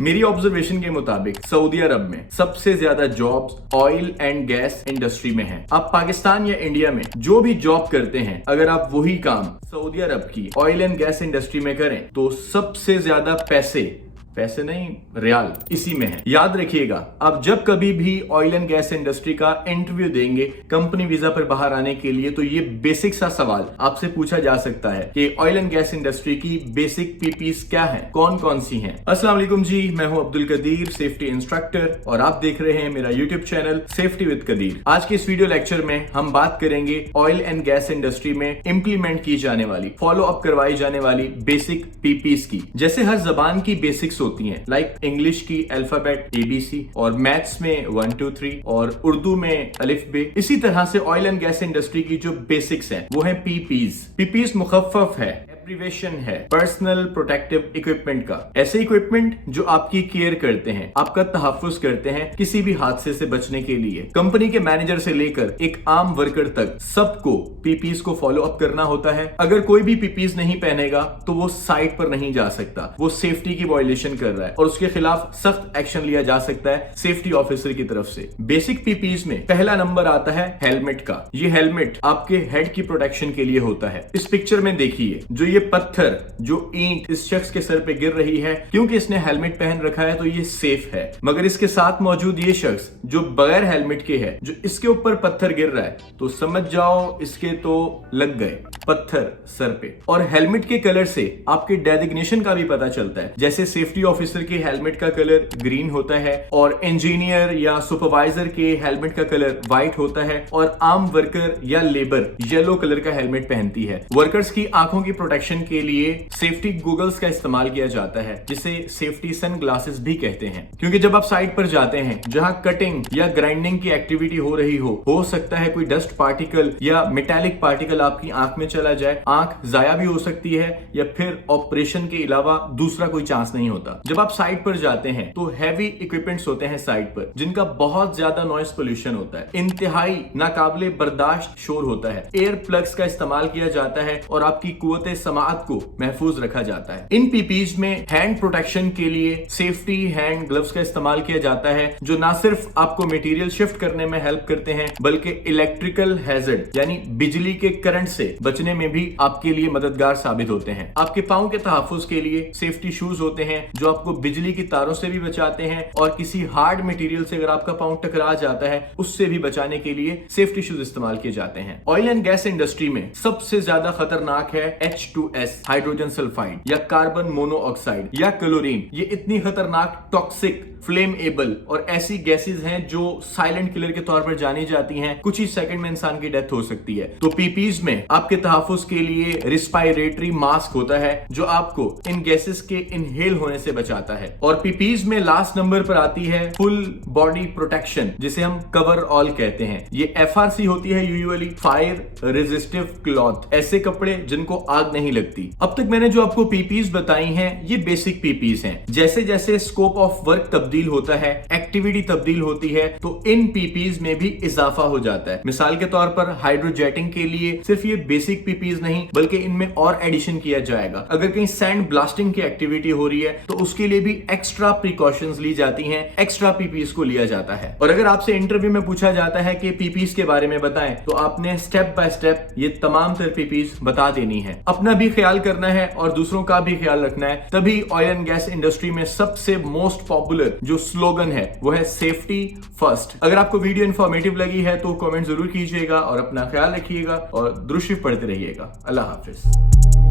मेरी ऑब्जर्वेशन के मुताबिक सऊदी अरब में सबसे ज्यादा jobs oil and gas industry में हैं। आप पाकिस्तान या इंडिया में जो भी जॉब करते हैं, अगर आप वही काम सऊदी अरब की ऑयल एंड गैस इंडस्ट्री में करें तो सबसे ज्यादा पैसे नहीं, रियाल इसी में है। याद रखिएगा, आप जब कभी भी ऑयल एंड गैस इंडस्ट्री का इंटरव्यू देंगे कंपनी वीजा पर बाहर आने के लिए, तो ये बेसिक सा सवाल आपसे पूछा जा सकता है कि ऑयल एंड गैस इंडस्ट्री की बेसिक पीपीज क्या हैं, कौन कौन सी हैं। अस्सलाम वालेकुम जी, मैं हूं अब्दुल कदीर, सेफ्टी इंस्ट्रक्टर, और आप देख रहे हैं मेरा YouTube channel safety with Qadir. आज के इस वीडियो लेक्चर में हम बात करेंगे ऑयल एंड गैस इंडस्ट्री में इंप्लीमेंट की जाने वाली, फॉलो अप करवाई जाने वाली बेसिक पीपीज की। जैसे हर जबान की बेसिक्स होती हैं, लाइक इंग्लिश की अल्फाबेट ABC, और मैथ्स में 1 2 3, और उर्दू में अलिफ बे। इसी तरह से ऑयल एंड गैस इंडस्ट्री की जो बेसिक्स हैं वो है पीपीज मुखफ़फ़ है, एब्रिविएशन है पर्सनल प्रोटेक्टिव इक्विपमेंट का। ऐसे इक्विपमेंट जो आपकी केयर करते हैं, आपका तहफ्फुज करते हैं किसी भी हादसे से बचने के लिए। कंपनी के मैनेजर से लेकर एक आम वर्कर तक सबको पीपीज को फॉलो अप करना होता है। अगर कोई भी पीपीज नहीं पहनेगा तो वो साइट पर नहीं जा सकता, वो सेफ्टी की वायलेशन कर रहा है और उसके खिलाफ सख्त एक्शन लिया जा सकता है सेफ्टी ऑफिसर की तरफ से। बेसिक पीपीज में पहला नंबर आता है हेलमेट का। ये हेलमेट आपके हेड की प्रोटेक्शन के लिए होता है। इस पिक्चर में देखिए, जो ये पत्थर, जो ईंट इस शख्स के सर पे गिर रही है, क्योंकि इसने हेलमेट पहन रखा है तो ये सेफ है। मगर इसके साथ मौजूद ये शख्स जो बगैर हेलमेट के है, जो इसके ऊपर पत्थर गिर रहा है, तो समझ जाओ इसके तो लग गए पत्थर सर पे। और हेलमेट के कलर से आपके डेजिग्नेशन का भी पता चलता है। जैसे सेफ्टी ऑफिसर के हेलमेट का कलर ग्रीन होता है, और इंजीनियर या सुपरवाइजर के हेलमेट का कलर व्हाइट होता है, और आम वर्कर या लेबर येलो कलर का हेलमेट पहनती है। वर्कर्स की आंखों की प्रोटेक्शन के लिए सेफ्टी गूगल्स का इस्तेमाल किया जाता है, जिसे सेफ्टी सन ग्लासेस भी कहते हैं। क्योंकि जब आप साइट पर जाते हैं जहां कटिंग या ग्राइंडिंग की एक्टिविटी हो रही हो सकता है कोई डस्ट पार्टिकल या मेटालिक पार्टिकल आपकी आंख में चला जाए, आंख जाया भी हो सकती है, या फिर ऑपरेशन के अलावा दूसरा कोई चांस नहीं होता। जब आप साइट पर जाते हैं तो हैवी इक्विपमेंट्स होते हैं साइट पर, जिनका बहुत ज्यादा नॉइस पोल्यूशन होता है, इंतहाई नाकाबिले बर्दाश्त शोर होता है। एयर प्लग्स का इस्तेमाल किया जाता है और आपकी कुव्वते समाअत को महफूज रखा जाता है। इन पीपीज में हैंड प्रोटेक्शन के लिए सेफ्टी हैंड ग्लव्स का इस्तेमाल किया जाता है, जो ना सिर्फ आपको मटेरियल शिफ्ट करने में हेल्प करते हैं, बल्कि इलेक्ट्रिकल हैजर्ड यानी बिजली के करंट से बचने में भी आपके लिए मददगार साबित होते हैं। आपके पांव के तहफ्फुज के लिए सेफ्टी शूज होते हैं, जो आपको बिजली की तारों से भी बचाते हैं, और किसी हार्ड मटेरियल से अगर आपका पांव टकरा जाता है उससे भी बचाने के लिए सेफ्टी शूज इस्तेमाल किए जाते हैं। ऑयल एंड गैस इंडस्ट्री में सबसे ज्यादा खतरनाक है H2S हाइड्रोजन सल्फाइड, या कार्बन मोनोऑक्साइड, या क्लोरीन। ये इतनी खतरनाक, टॉक्सिक, फ्लेमेबल और ऐसी गैसेस हैं जो साइलेंट किलर के तौर पर जानी जाती हैं। कुछ ही सेकंड में इंसान की डेथ हो सकती है। तो पीपीज में आपके तहफ्फुज के लिए रिस्पायरेटरी मास्क होता है, जो आपको इन गैसेस के इनहेल होने से बचाता है। और पीपीज में लास्ट नंबर पर आती है फुल बॉडी प्रोटेक्शन, जिसे हम कवर ऑल कहते हैं। ये FRC होती है, यूजुअली फायर रेजिस्टिव क्लॉथ, ऐसे कपड़े जिनको आग नहीं लगती। अब तक मैंने जो आपको पीपीज बताई हैं ये बेसिक पीपीज हैं। जैसे जैसे स्कोप ऑफ वर्क तब्दील होता है, एक्टिविटी तब्दील होती है, तो इन पीपीज में भी इजाफा हो जाता है। मिसाल के तौर पर हाइड्रोजेटिंग के लिए सिर्फ ये बेसिक पीपीज नहीं, बल्कि इनमें और एडिशन किया जाएगा। अगर कहीं सैंड ब्लास्टिंग की एक्टिविटी हो रही है तो उसके लिए भी एक्स्ट्रा प्रिकॉशंस ली जाती हैं, एक्स्ट्रा पीपीज को लिया जाता है। और अगर आपसे इंटरव्यू में पूछा जाता है कि पीपीज के बारे में बताएं, तो आपने स्टेप बाय स्टेप ये तमाम तर पीपीज बता देनी है। अपना भी ख्याल करना है और दूसरों का भी ख्याल रखना है। तभी ऑयल एंड गैस इंडस्ट्री में सबसे मोस्ट पॉपुलर जो स्लोगन है वो है सेफ्टी फर्स्ट। अगर आपको वीडियो इंफॉर्मेटिव लगी है तो कमेंट जरूर कीजिएगा और अपना ख्याल रखिएगा और दुरूद शरीफ पढ़ते रहिएगा। अल्लाह हाफिज।